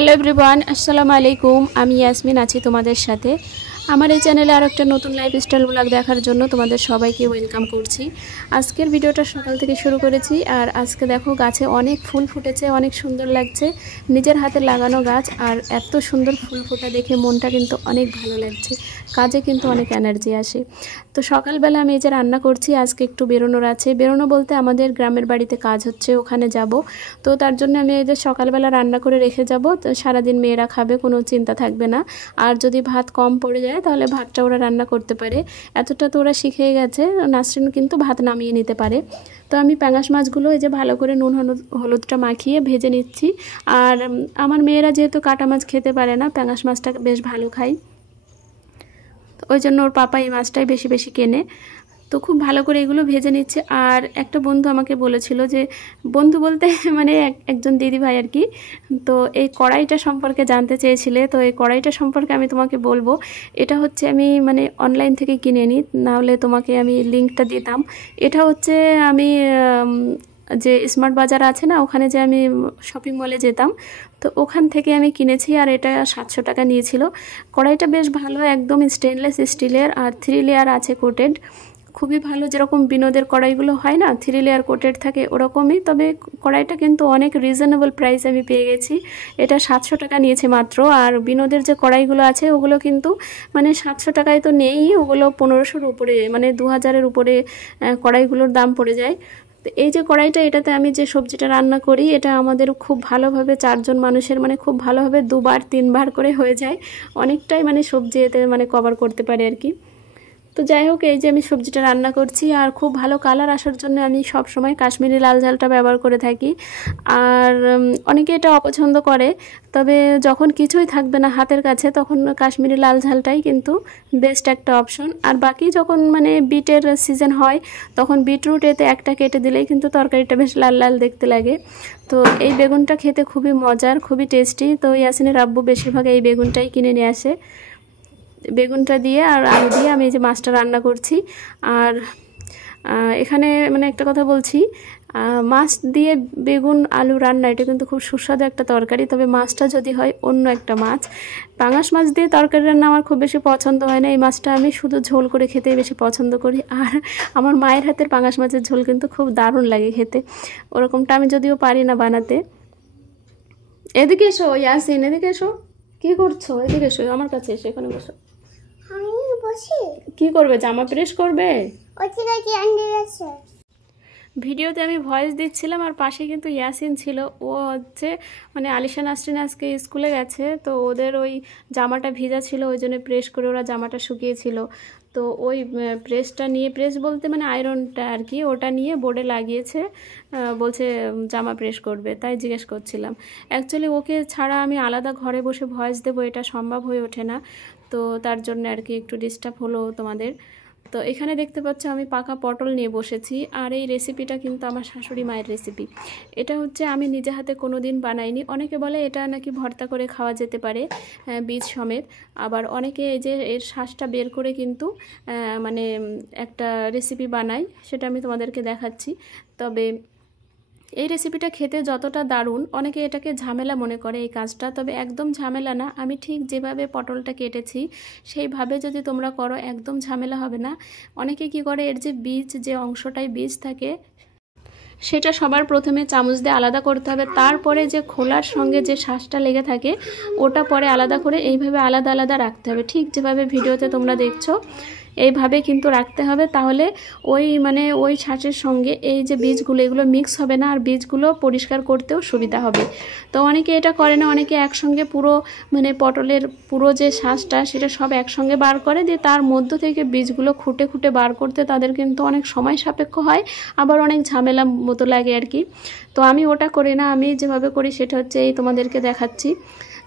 Hello everyone, আসসালামু আলাইকুম। আমি ইয়াসমিন আছি তোমাদের সাথে। আমার এই চ্যানেলে আর একটা নতুন লাইফস্টাইল ব্লগ দেখার জন্য তোমাদের সবাইকে ওয়েলকাম করছি। আজকের ভিডিওটা সকাল থেকে শুরু করেছি, আর আজকে দেখো গাছে অনেক ফুল ফুটেছে, অনেক সুন্দর লাগছে। নিজের হাতে লাগানো গাছ, আর এত সুন্দর ফুল ফোটা দেখে মনটা কিন্তু অনেক ভালো লাগছে। কাজে কিন্তু অনেক এনার্জি আসে। তো সকালবেলা আমি এই যে রান্না করছি, আজকে একটু বেরোনোর আছে। বেরোনো বলতে আমাদের গ্রামের বাড়িতে কাজ হচ্ছে, ওখানে যাব। তো তার জন্য আমি এই যে সকালবেলা রান্না করে রেখে যাব, তো সারাদিন মেয়েরা খাবে, কোনো চিন্তা থাকবে না। আর যদি ভাত কম পড়ে যায় তাহলে ভাতটা ওরা রান্না করতে পারে, এতটা তো ওরা শিখে গেছে। নাসরিন কিন্তু ভাত নামিয়ে নিতে পারে। তো আমি পাঙাশ মাছগুলো এই যে ভালো করে নুন হলুদটা মাখিয়ে ভেজে নিচ্ছি। আর আমার মেয়েরা যেহেতু কাটা মাছ খেতে পারে না, পাঙাশ মাছটা বেশ ভালো খায়, ওই জন্য ওর পাপা এই মাছটাই বেশি বেশি কেনে। তো খুব ভালো করে এগুলো ভেজে নিচ্ছে। আর একটা বন্ধু আমাকে বলেছিল, যে বন্ধু বলতে মানে একজন দিদি ভাই আর কি, তো এই কড়াইটা সম্পর্কে জানতে চেয়েছিলে। তো এই কড়াইটা সম্পর্কে আমি তোমাকে বলবো। এটা হচ্ছে আমি মানে অনলাইন থেকে কিনে নিই, নাহলে তোমাকে আমি লিঙ্কটা দিতাম। এটা হচ্ছে আমি যে স্মার্ট বাজার আছে না, ওখানে যে আমি শপিং মলে যেতাম, তো ওখান থেকে আমি কিনেছি। আর এটা 700 টাকা নিয়েছিল। কড়াইটা বেশ ভালো, একদম স্টেনলেস স্টিলের, আর 3 লেয়ার আছে কোটেড। খুবই ভালো, যেরকম বিনোদের কড়াইগুলো হয় না 3 লেয়ার কোটেড থাকে, ওরকমই। তবে কড়াইটা কিন্তু অনেক রিজনেবল প্রাইস আমি পেয়ে গেছি। এটা 700 টাকা নিয়েছে মাত্র। আর বিনোদের যে কড়াইগুলো আছে ওগুলো কিন্তু মানে 700 টাকায় তো নেই, ওগুলো 1500-র উপরে, মানে 2000-এর উপরে কড়াইগুলোর দাম পড়ে যায়। তো এই যে কড়াইটা, এটাতে আমি যে সবজিটা রান্না করি, এটা আমাদের খুব ভালোভাবে 4 জন মানুষের মানে খুব ভালোভাবে 2বার 3বার করে হয়ে যায়। অনেকটাই মানে সবজি এতে মানে কভার করতে পারে আর কি। তো যাই হোক, এই যে আমি সবজিটা রান্না করছি, আর খুব ভালো কালার আসার জন্য আমি সব সময় কাশ্মীরি লাল ঝালটা ব্যবহার করে থাকি। আর অনেকে এটা অপছন্দ করে, তবে যখন কিছুই থাকবে না হাতের কাছে, তখন কাশ্মীরি লাল ঝালটাই কিন্তু বেস্ট একটা অপশন। আর বাকি যখন মানে বিটের সিজন হয়, তখন বিটরুট এতে একটা কেটে দিলেই কিন্তু তরকারিটা বেশ লাল লাল দেখতে লাগে। তো এই বেগুনটা খেতে খুবই মজার, খুবই টেস্টি। তো ইয়াসিনের আব্বু বেশিরভাগ এই বেগুনটাই কিনে নিয়ে আসে। বেগুনটা দিয়ে আর আলু দিয়ে আমি এই যে মাছটা রান্না করছি। আর এখানে মানে একটা কথা বলছি, মাছ দিয়ে বেগুন আলু রান্না এটা কিন্তু খুব সুস্বাদু একটা তরকারি। তবে মাছটা যদি হয় অন্য একটা মাছ, পাঙাশ মাছ দিয়ে তরকারি রান্না আমার খুব বেশি পছন্দ হয় না। এই মাছটা আমি শুধু ঝোল করে খেতেই বেশি পছন্দ করি। আর আমার মায়ের হাতের পাঙাশ মাছের ঝোল কিন্তু খুব দারুণ লাগে খেতে, ওরকমটা আমি যদিও পারি না বানাতে। এদিকে এসো ইয়াসিন, এদিকে এসো। কি করছো? এদিকে এসো, আমার কাছে এসো, এখানে বসো। কি করবে? জামা প্রেস করবে? ভিডিওতে আমি ভয়েস দিচ্ছিলাম, আর পাশে কিন্তু ইয়াসিন ছিল। ও হচ্ছে মানে আলিশা নাসরিন আজকে স্কুলে গেছে, তো ওদের ওই জামাটা ভিজা ছিল, ওই জন্য প্রেস করে ওরা জামাটা শুকিয়েছিল। তো ওই প্রেসটা নিয়ে, প্রেস বলতে মানে আয়রনটা আর কি, ওটা নিয়ে বোর্ডে লাগিয়েছে, বলছে জামা প্রেস করবে, তাই জিজ্ঞেস করছিলাম। অ্যাকচুয়ালি ওকে ছাড়া আমি আলাদা ঘরে বসে ভয়েস দেবো, এটা সম্ভব হয়ে ওঠে না। তো তার জন্য আর কি একটু ডিস্টার্ব হলো তোমাদের। তো এখানে দেখতে পাচ্ছ আমি পাকা পটল নিয়ে বসেছি। আর এই রেসিপিটা কিন্তু আমার শাশুড়ি মায়ের রেসিপি। এটা হচ্ছে আমি নিজে হাতে কোনো দিন বানাইনি। অনেকে বলে এটা নাকি ভর্তা করে খাওয়া যেতে পারে বীজ সমেত। আবার অনেকে এই যে এর শাঁসটা বের করে কিন্তু মানে একটা রেসিপি বানায়, সেটা আমি তোমাদেরকে দেখাচ্ছি। তবে এই রেসিপিটা খেতে যতটা দারুণ, অনেকে এটাকে ঝামেলা মনে করে এই কাজটা, তবে একদম ঝামেলা না। আমি ঠিক যেভাবে পটলটা কেটেছি সেইভাবে যদি তোমরা করো, একদম ঝামেলা হবে না। অনেকে কি করে, এর যে বীজ, যে অংশটায় বীজ থাকে, সেটা সবার প্রথমে চামচ দিয়ে আলাদা করতে হবে। তারপরে যে খোলার সঙ্গে যে শাঁসটা লেগে থাকে, ওটা পরে আলাদা করে এইভাবে আলাদা আলাদা রাখতে হবে, ঠিক যেভাবে ভিডিওতে তোমরা দেখছো এইভাবে কিন্তু রাখতে হবে। তাহলে ওই মানে ওই শাঁসের সঙ্গে এই যে বীজগুলো, এগুলো মিক্স হবে না, আর বীজগুলো পরিষ্কার করতেও সুবিধা হবে। তো অনেকে এটা করে না, অনেকে একসঙ্গে পুরো মানে পটলের পুরো যে শাঁসটা, সেটা সব একসঙ্গে বার করে দিয়ে তার মধ্য থেকে বীজগুলো খুঁটে খুঁটে বার করতে তাদের কিন্তু অনেক সময় সাপেক্ষ হয়, আবার অনেক ঝামেলা মতো লাগে আর কি। তো আমি ওটা করি না, আমি যেভাবে করি সেটা হচ্ছে এই তোমাদেরকে দেখাচ্ছি।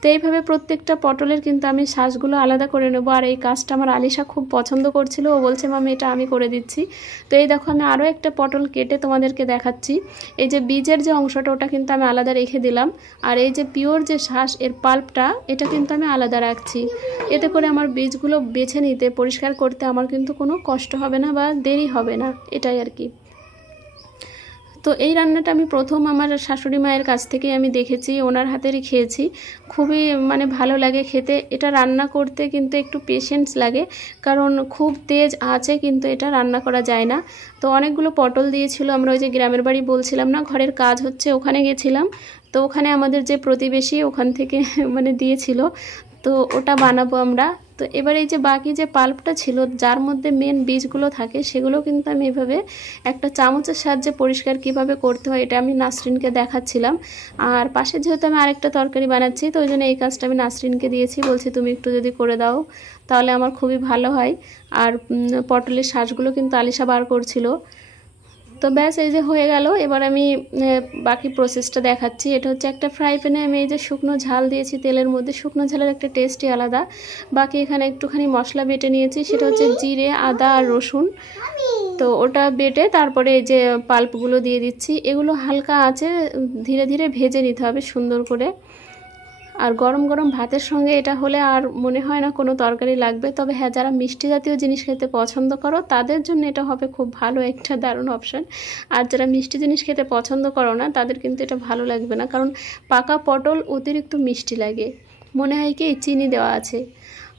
তো এইভাবে প্রত্যেকটা পটলের কিন্তু আমি শাঁসগুলো আলাদা করে নেবো। আর এই কাজটা আমার আলিশা খুব পছন্দ করছিল, ও বলছে মামি এটা আমি করে দিচ্ছি। তো এই দেখো আমি আরও একটা পটল কেটে তোমাদেরকে দেখাচ্ছি। এই যে বীজের যে অংশটা, ওটা কিন্তু আমি আলাদা রেখে দিলাম। আর এই যে পিওর যে শাঁস, এর পাল্পটা, এটা কিন্তু আমি আলাদা রাখছি। এতে করে আমার বীজগুলো বেছে নিতে, পরিষ্কার করতে আমার কিন্তু কোনো কষ্ট হবে না বা দেরি হবে না, এটাই আর কি। তো এই রান্নাটা আমি প্রথম আমার শাশুড়ি মায়ের কাছ থেকে আমি দেখেছি, ওনার হাতেরই খেয়েছি, খুবই মানে ভালো লাগে খেতে। এটা রান্না করতে কিন্তু একটু পেশেন্স লাগে, কারণ খুব তেজ আঁচে কিন্তু এটা রান্না করা যায় না। তো অনেকগুলো পটল দিয়েছিল, আমরা ওই যে গ্রামের বাড়ি বলছিলাম না, ঘরের কাজ হচ্ছে ওখানে গেছিলাম, তো ওখানে আমাদের যে প্রতিবেশী ওখান থেকে মানে দিয়েছিল, তো ওটা বানাবো আমরা। তো এবার এই যে বাকি যে পাল্পটা ছিল, যার মধ্যে মেন বীজগুলো থাকে, সেগুলো কিন্তু আমি এভাবে একটা চামচের সাহায্যে পরিষ্কার কিভাবে করতে হয় এটা আমি নাসরিনকে দেখাচ্ছিলাম। আর পাশে যেহেতু আমি আরেকটা তরকারি বানাচ্ছি, তো ওই জন্য এই কাজটা আমি নাসরিনকে দিয়েছি, বলছি তুমি একটু যদি করে দাও তাহলে আমার খুবই ভালো হয়। আর পটলের শাঁসগুলো কিন্তু আলিশা বার করছিল। তো ব্যাস এই যে হয়ে গেল। এবার আমি বাকি প্রসেসটা দেখাচ্ছি। এটা হচ্ছে একটা ফ্রাই প্যানে আমি এই যে শুকনো ঝাল দিয়েছি তেলের মধ্যে, শুকনো ঝালের একটা টেস্টই আলাদা। বাকি এখানে একটুখানি মশলা বেটে নিয়েছি, সেটা হচ্ছে জিরে, আদা আর রসুন। তো ওটা বেটে তারপরে এই যে পাল্পগুলো দিয়ে দিচ্ছি। এগুলো হালকা আঁচে ধীরে ধীরে ভেজে নিতে হবে সুন্দর করে। আর গরম গরম ভাতের সঙ্গে এটা হলে আর মনে হয় না কোনো তরকারি লাগবে। তবে হ্যাঁ, যারা মিষ্টি জাতীয় জিনিস খেতে পছন্দ করো তাদের জন্য এটা হবে খুব ভালো একটা দারুণ অপশান। আর যারা মিষ্টি জিনিস খেতে পছন্দ করো না তাদের কিন্তু এটা ভালো লাগবে না, কারণ পাকা পটল অতিরিক্ত মিষ্টি লাগে, মনে হয় কি চিনি দেওয়া আছে।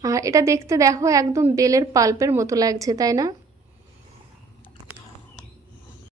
আর এটা দেখতে দেখো একদম বেলের পাল্পের মতো লাগছে, তাই না?